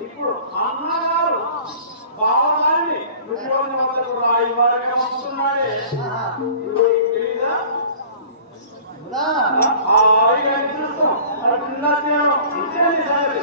ఇప్పుడు అన్నగారు బావగారిని దుర్యోధన వద్దకు రాయి వారికి వస్తున్నాడే తెలీదా? చూస్తాం ఇచ్చేది సరే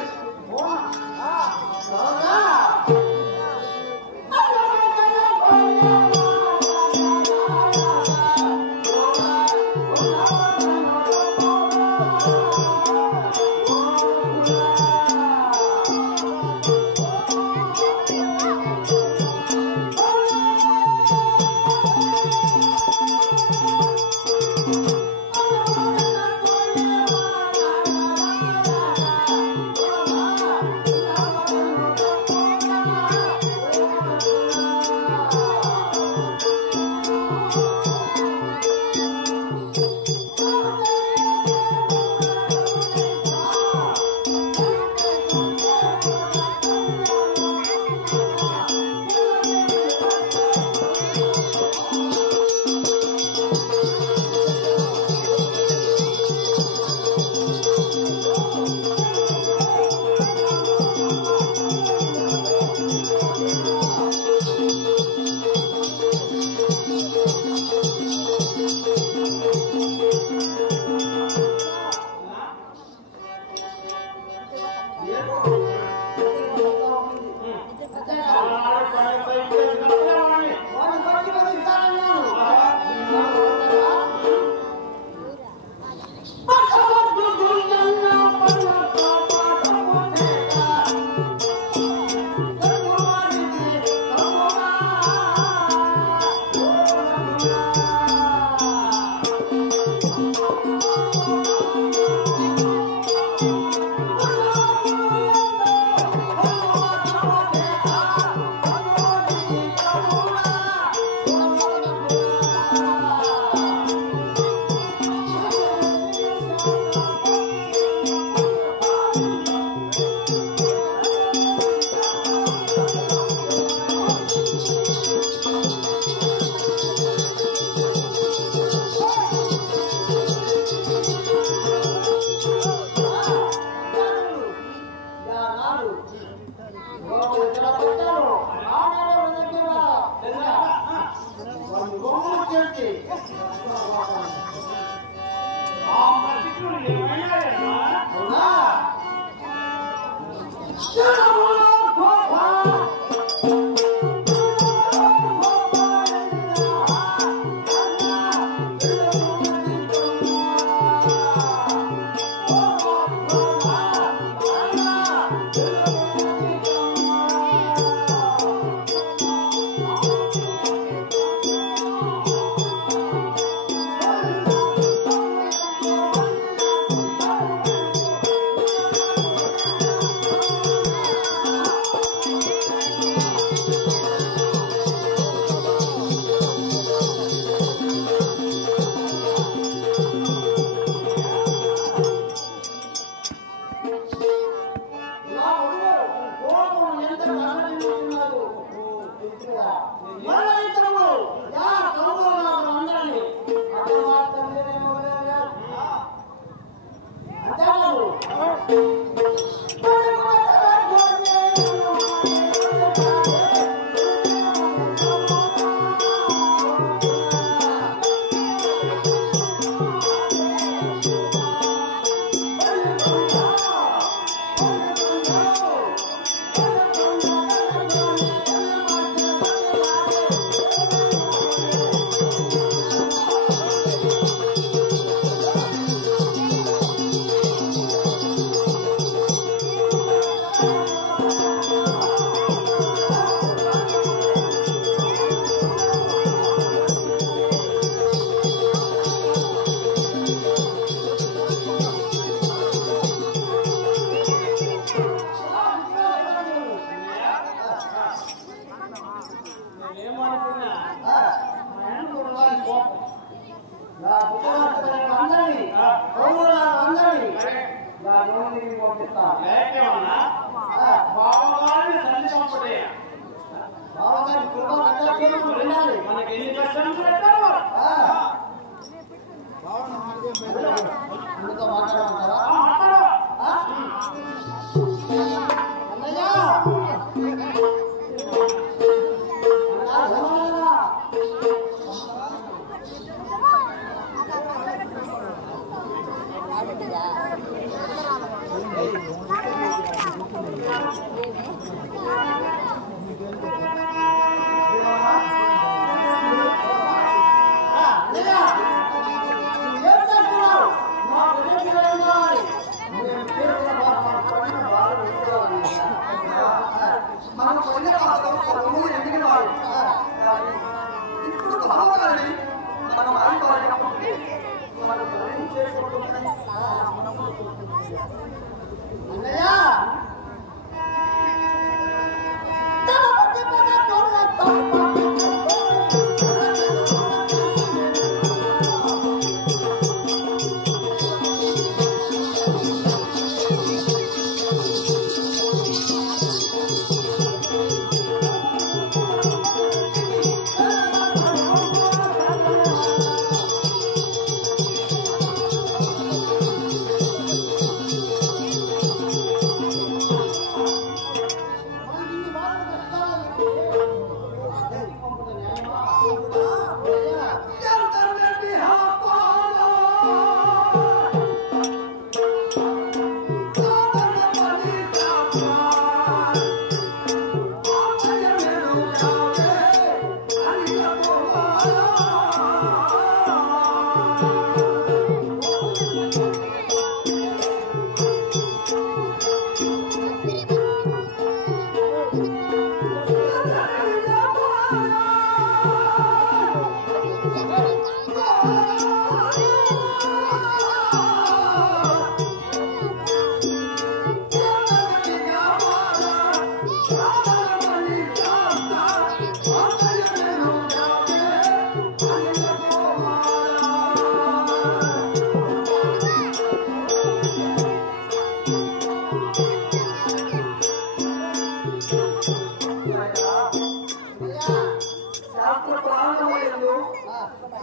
అన్నయ్య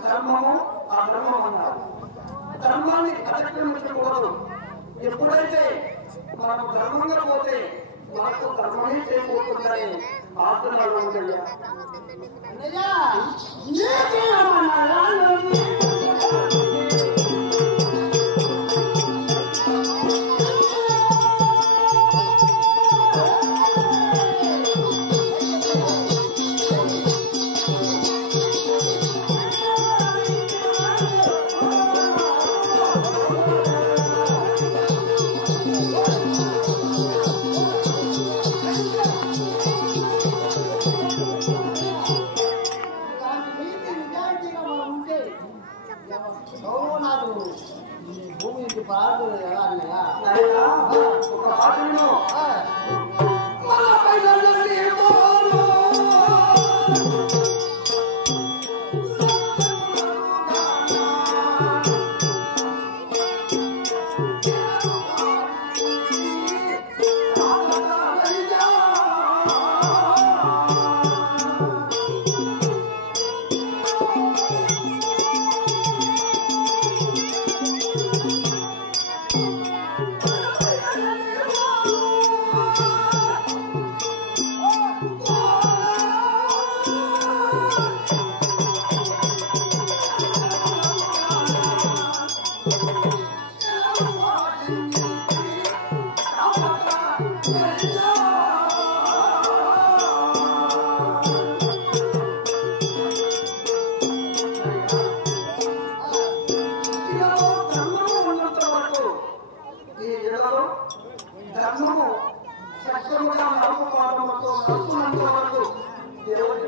ధర్మము అధర్మం అన్నారు. ధర్మాన్ని అతిక్రమించకూడదు. ఎప్పుడైతే మనం ధర్మంగా పోతే మనకు ధర్మమే చేయబోతుందని ఆత్మలో ఉంటుంది. భూమికి పాడు ఎలా అన్నయ్యా ఒక పాటను ధర్మము సత్యముగా నడుపుకోవడంతో నడుపునంత వరకు దేవుడి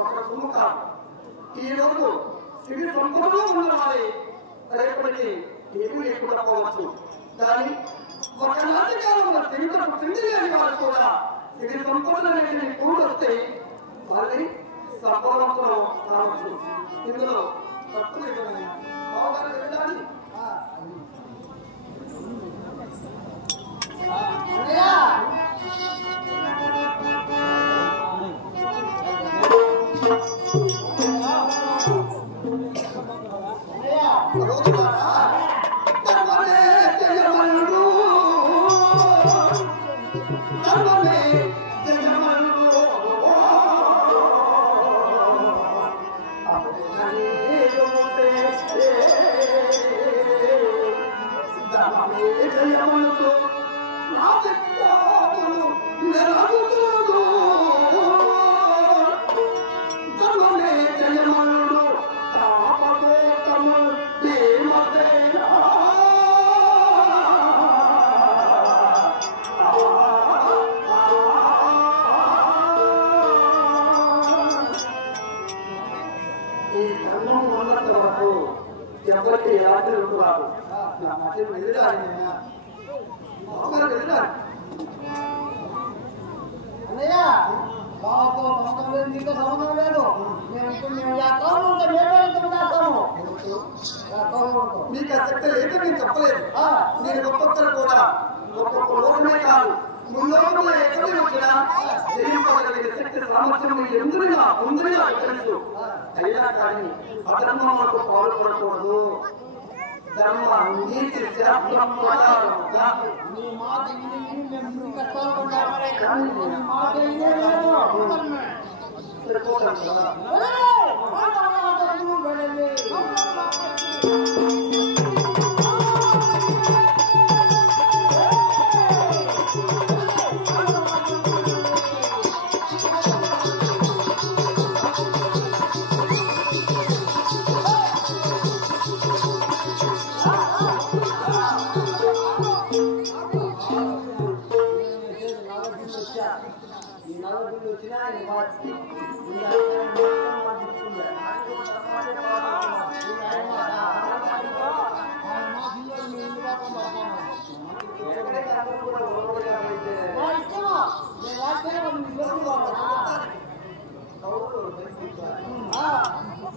ఒక సొమ్ము కాదు. ఈ రోజు సిరి సంపదలో ఉన్న వారి రేపటికి ఏమీ లేకుండా పోవచ్చు. కానీ ఒకనాటి కాలంలో తింటకు తిండి లేని వారు కూడా సిరి సంపదలనేటివి కూడొస్తే వాళ్ళని సంపదలో కావచ్చు. ఇందులో తప్పు లేదు. బావగారు వెళ్ళాలి. ఎవరికి రాత్రి రాదు. అన్నయ్య బావతో సంబంధం లేదు, నీతో సంబంధం లేదు. మీకు ఆ శక్తి లేదు, నేను చెప్పలేదు. నేను ఒక్కొక్కరు కూడా ఒక్కొక్క లోకమే కాదు, ముల్లోకంలో ఎక్కడ వచ్చినా జయింపగలిగే శక్తి సామర్థ్యం ఎందుకుగా ముందుగా తెలుసు. అయినా కానీ అధర్మంలో పాల్పడకూడదు. ధర్మ నీతి శాస్త్రం ప్రకారంగా నీ మాట విని మేము ముందు కష్టాలు పడ్డాము. నీ మాట వినే సరిపోతాం కదా.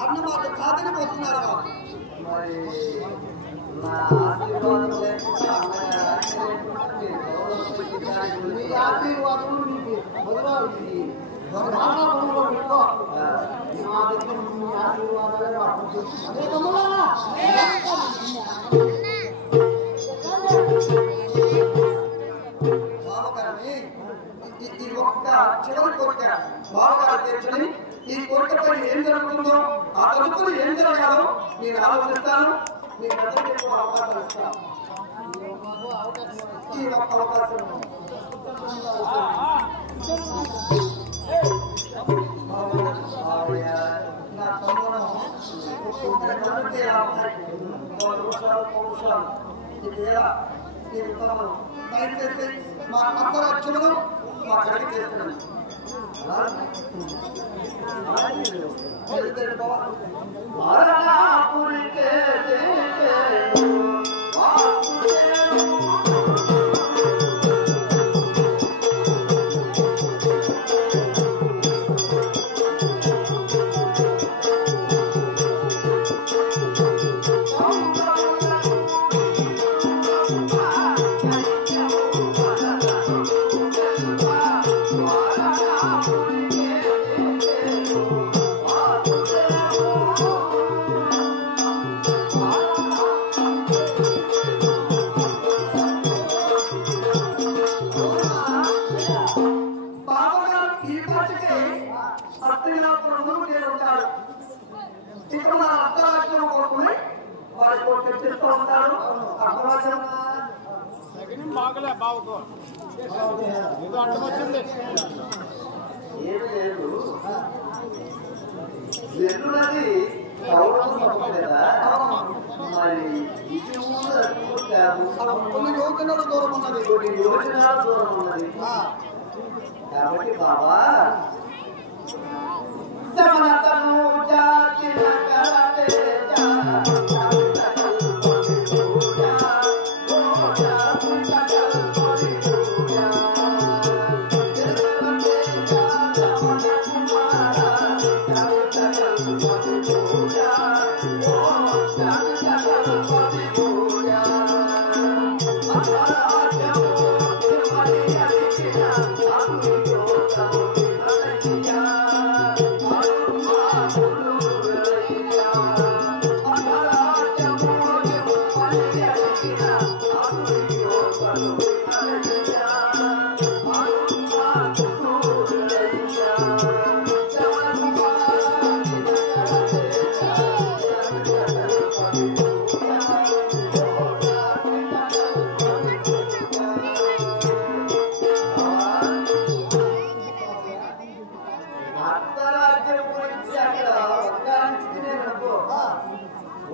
అన్నమాట కాదని పోతున్నారు. మరి నా ఆశీర్వాదం లేకుండా నీ ఆశీర్వాదం నీకు మొదలవుతుంది. ఈ ఒక్క చివరి కోరిక బావగారు తెచ్చుని ఈ కోరికపై ఏం జరుగుతుందో, ఆ తలుపులు ఏం జరగాలో నేను ఆలోచిస్తాను. మీకు అందరికీ ఎక్కువ అవకాశం ఇస్తాను. ఈ ఒక్క అవకాశం నా తమ్ముడు దయచేసి మా అంతరాక్షులను మా కడిగి చేస్తున్నాను. బాగలే బావుకో ఏదో అడ్డం వచ్చింది. ఏమి లేదు, ఎల్లున్నది మరి ఇది కొన్ని యోజనాల దూరం ఉన్నది, కొన్ని యోజనాల దూరం ఉన్నది. కాబట్టి బాబా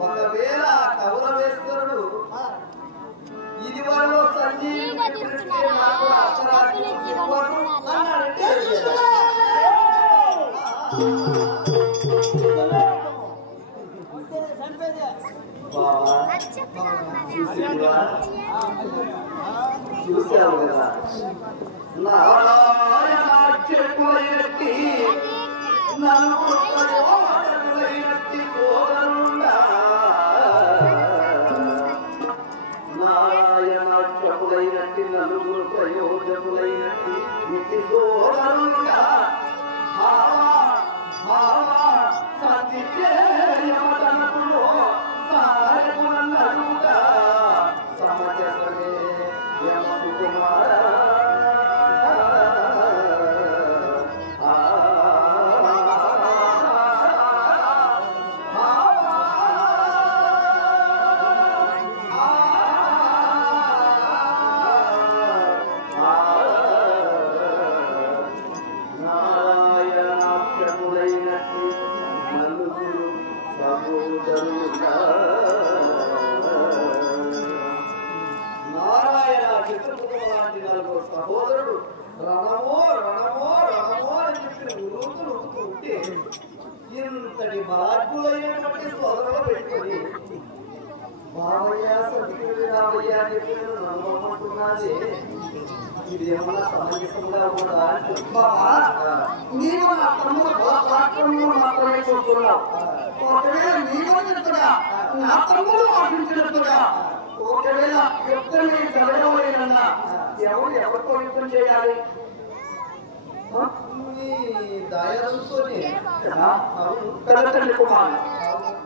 ఒకవేళ కౌరవేశ్వరుడు ఇది వాళ్ళు సంజీవి నాకు అసరాజ్యం ఇవ్వను అన్నాడంటే చూసావు కదా నారాయణ చెప్పులైనట్టి నలుగురులైనట్టి సోదరుండా నారాయణ చెప్పులైనట్టి నలుగురు ప్రయోజకులైనట్టి ఇట్టి సోదరుండా సత్యమతనకులో సారకునన్నుగా సమజసమే యమసు కుమార నారాయణ చిత్రపుత్రుల లాంటి నలుగురు సహోదరుడు రణమో రణమో రణమో అని చెప్పిన ఉరుకులు ఉంటే ఇంతటి బలాత్ములైనటువంటి సోదరులు పెట్టుకొని బావయ్య సత్యుడి రావయ్య అని చెప్పి నమ్మమంటున్నది ఇది ఏమన్నా సమంజసంగా కూడా బాబా నీవు నా తమ్ముడు వాక్యంలో మాత్రమే చూస్తున్నావు ఒకవేళ నీవు చెప్తుగా నా తమ్ముడు ఆశించినట్టుగా ఒకవేళ యుద్ధం జరగబోయేనన్నా ఎవరు ఎవరితో యుద్ధం చేయాలి తండ్రి కుమార్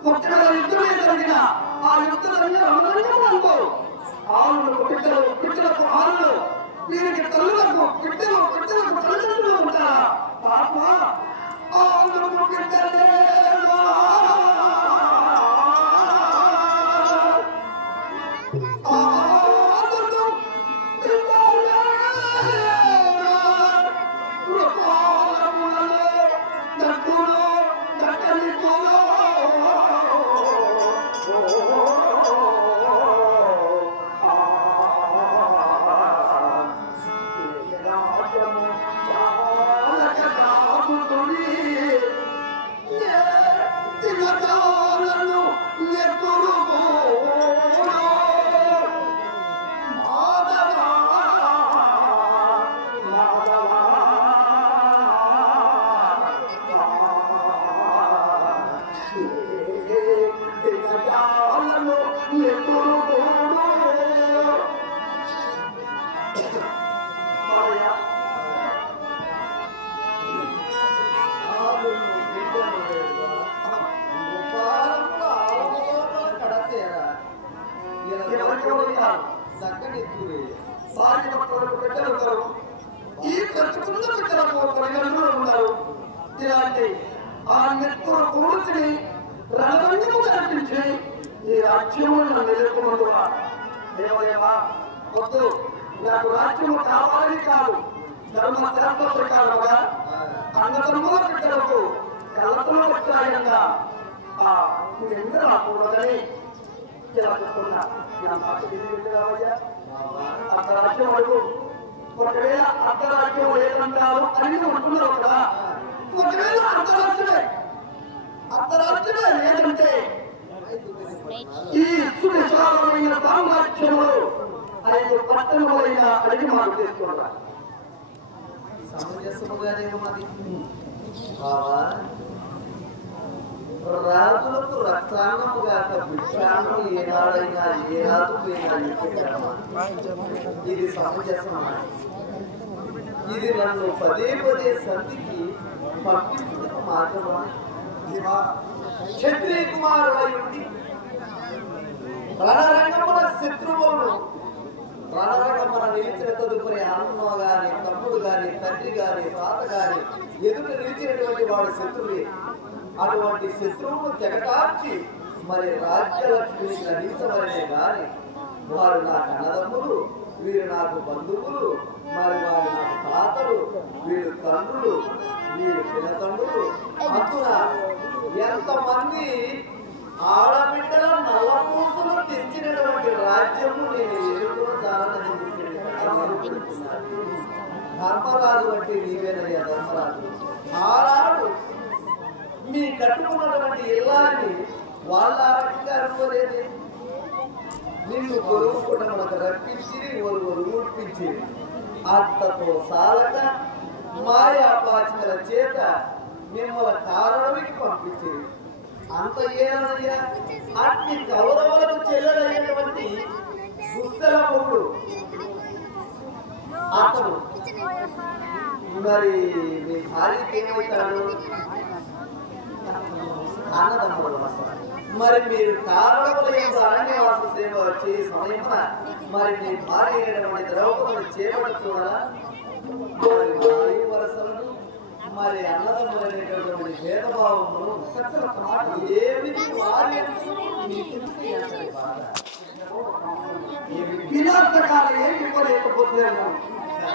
ఒక్కడ యుద్ధమే జరిగిన ఆ యుద్ధం అనుకో ఆవులకు పిట్టలకు ఆవులు వీరికి తల్లులకు పిట్టలకు తల్లిదండ్రులు ఉంటారా పాప ఆవులకు పిట్టలే ఈ ఖర్చుకున్న బిడ్డలకు పరిగణలో ఉన్నారు ఇలాంటి ఆ నెత్తుల కూర్చుని రణరంగము కనిపించి ఈ రాజ్యములను నిలుపుకుంటున్నా దేవదేవా వద్దు నాకు రాజ్యము కావాలి కాదు ధర్మశాస్త్ర ప్రకారంగా అన్నదమ్ముల బిడ్డలకు కలపలు వచ్చాయంగా ఆ నింద రాకూడదని ఇలా చెప్తున్నా నా మాట కావయ్యా అంత రాజ్యం వరకు ఒకవేళ అర్ధరాజ్యం లేదంటారు అని అంటున్నారు కదా. ఒకవేళ అర్ధరాజ్యమే లేదంటే ఈ సువిశాలమైన సామ్రాజ్యంలో 5 పట్టణములైన అడిగి మాకు తీసుకున్నారు. సమంజసముగానే మరి బావా రాజులకు రక్తాన్నముగా భిక్షాన్నం ఏనాడైనా ఏ రాజుకైనా ఇచ్చేదమ్మా. ఇది సమంజసమా? ఇది నన్ను పదే పదే సంధికి పంపించుటకు మాత్రమా? క్షత్రియ కుమారుడై ఉండి రణరంగముల శత్రువులను రణరంగమున నిలిచిన తదుపరి అన్న గాని తమ్ముడు గాని తండ్రి గాని తాత గాని ఎదుట నిలిచినటువంటి వాడు శత్రువే. అటువంటి శత్రువును తెగటార్చి మరి రాజ్యలక్ష్మిని గ్రహించవలనే గాని వారు నాకు అన్నదమ్ములు, వీరు నాకు బంధువులు, మరి వారు నాకు తాతలు, వీరు తండ్రులు, వీరు పినతండ్రులు అందున ఎంతమంది ఆడబిడ్డల నల్లపూసలు తెచ్చినటువంటి రాజ్యము నేను ఎదుర్కొనచాలని ధర్మరాజు అంటే నీవేనయ్యా ధర్మరాజు. ఆనాడు మీ కట్టుకున్నటువంటి ఇల్లాన్ని వాళ్ళ ఆరోగ్యంగా అనుకోలేదు. నిన్ను కొరువు కూడా మనకు రప్పించి ఒరువురు ఊడ్పించి అంతతో సాలక మాయాపాచికల చేత మిమ్మల్ని కారణానికి పంపించి అంత ఏనయ్యా అన్ని కౌరవులకు చెల్లెలైనటువంటి దుస్తలముడు అతను మరి మీ భార్యకి ఏమవుతాడు? అన్నదమ్ముడు. మరి మీరు కారణములైన అరణ్యవాస సేవ వచ్చే సమయమున మరి మీ భార్య అయినటువంటి ద్రౌపదిని చేపట్టి చూడాలా? మరి భార్య వరసలను మరి అన్నదమ్ములైనటువంటి భేదభావములు ఏమిటి వారి వినాశకాలు ఏమి ఇవ్వలేకపోతే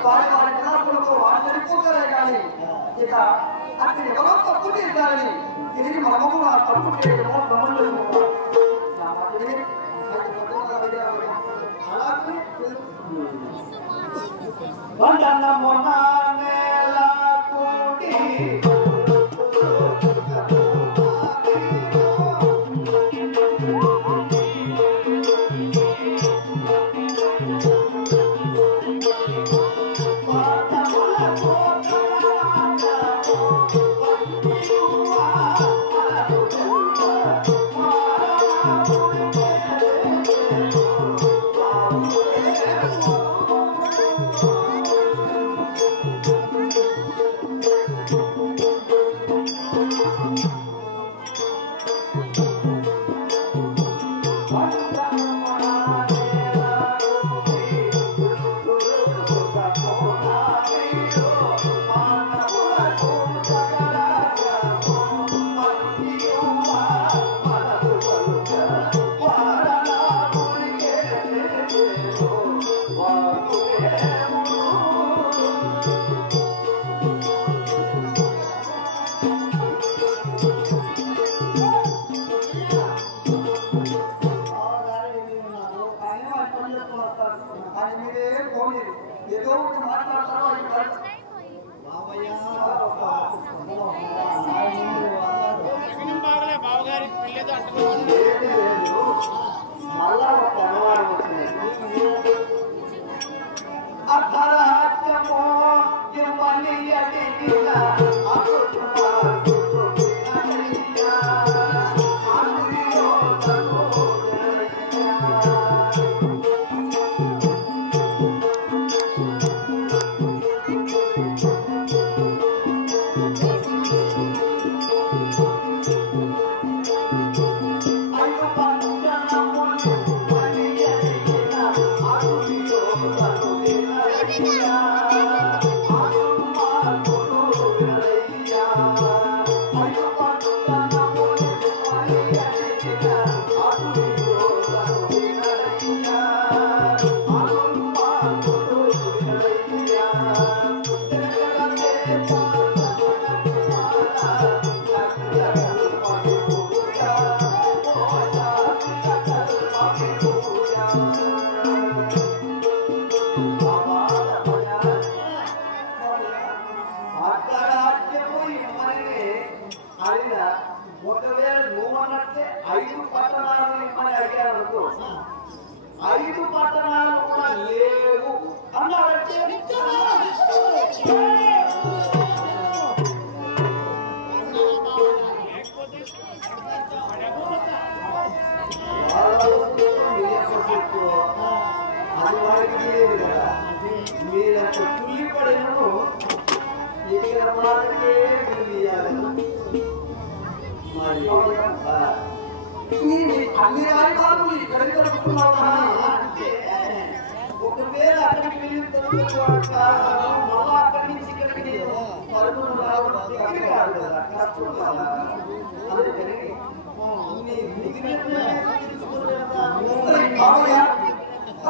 వారి వారి వినాశంతో వారు చనిపోతారే కానీ ఇక అతను ఎవరో తప్పు చేశారని తిరిగి మనము ఆ తప్పు చేయడమో సంబంధము ఏదో ఒకటి మాట్లాడతారు. మళ్ళా ఒక అనువాదం వచ్చింది. అర్ధరాజ్యమో ఇవ్వని అడిగిన 5 పట్టణాలు అని అడిగారు. 5 పట్టణాలు కూడా లేవు అన్నారంటే అది వాడికి లేదు కదా. మీరంత తుల్లి పడినను ఇక్కడ మాటకే తెలియాలి. మరి అన్ని రాయబారు ఇక్కడికి వస్తున్నావు అంటే ఒకవేళ అక్కడికి వెళ్ళి తెలుగువాడు కాదు, మళ్ళా అక్కడి నుంచి ఇక్కడికి పరుగులు రావడం దగ్గర కాదు కదా, కష్టం కదా. అందుకని నీ బుద్ధి నిర్ణయం తీసుకునే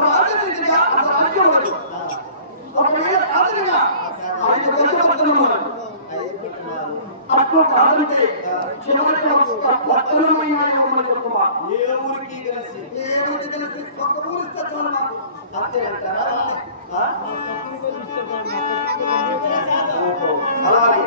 రాజనీతిగా అంత రాజ్యం లేదు. ఒకవేళ రాజుగా ఆయన కొనుక్కుంటున్నాడు అప్పుడు కాదంటే చివరికి పట్టణమైన చెప్పుమా ఏ ఊరికి కలిసి ఏమిటి తెలిసి ఒక్క ఊరు ఇస్తే చాలు మాకు. అంతే అంటారా? అలాగే